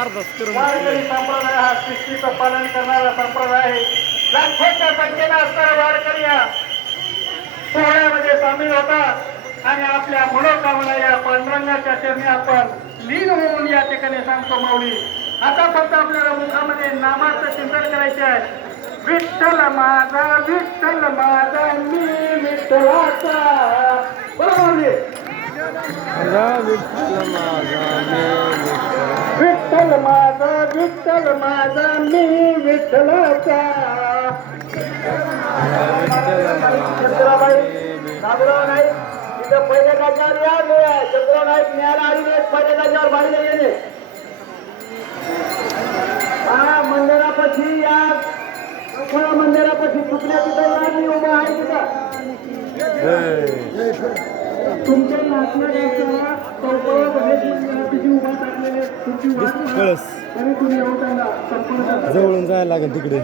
वारकरी संप्रदाय हा शिस्तीचं पालन करणारा संप्रदाय आहे. लाखोच्या संख्येनं असणारे वारकरी या सोहळ्यामध्ये सामील होतात आणि आपल्या मनोकामना या पांडुरंगाच्या चरणी आपण लीन होऊन या ठिकाणी सांगतो माऊली. आता फक्त आपल्याला मुखामध्ये नामाचं चिंतन करायचे आहे. विठ्ठल माझा मी विठ्ठलाचा. बरोबर विठ्ठल माझा मी विठ्ठलाचा. बाबूराव नाईक तिथं पहिल्या जागेवर या चंद्रराव नाईक न्यायला आली पहिल्या जागेवर बाहेर गेले. हा मंदिरापाशी या मंदिरापाशी चुकल्या तिथं मी उभा आहे तिथं. तुमच्या नाचण्याच्या उभा टाकलेले तुमची तरी तुम्ही येऊ त्यांना जवळून जायला लागेल तिकडे.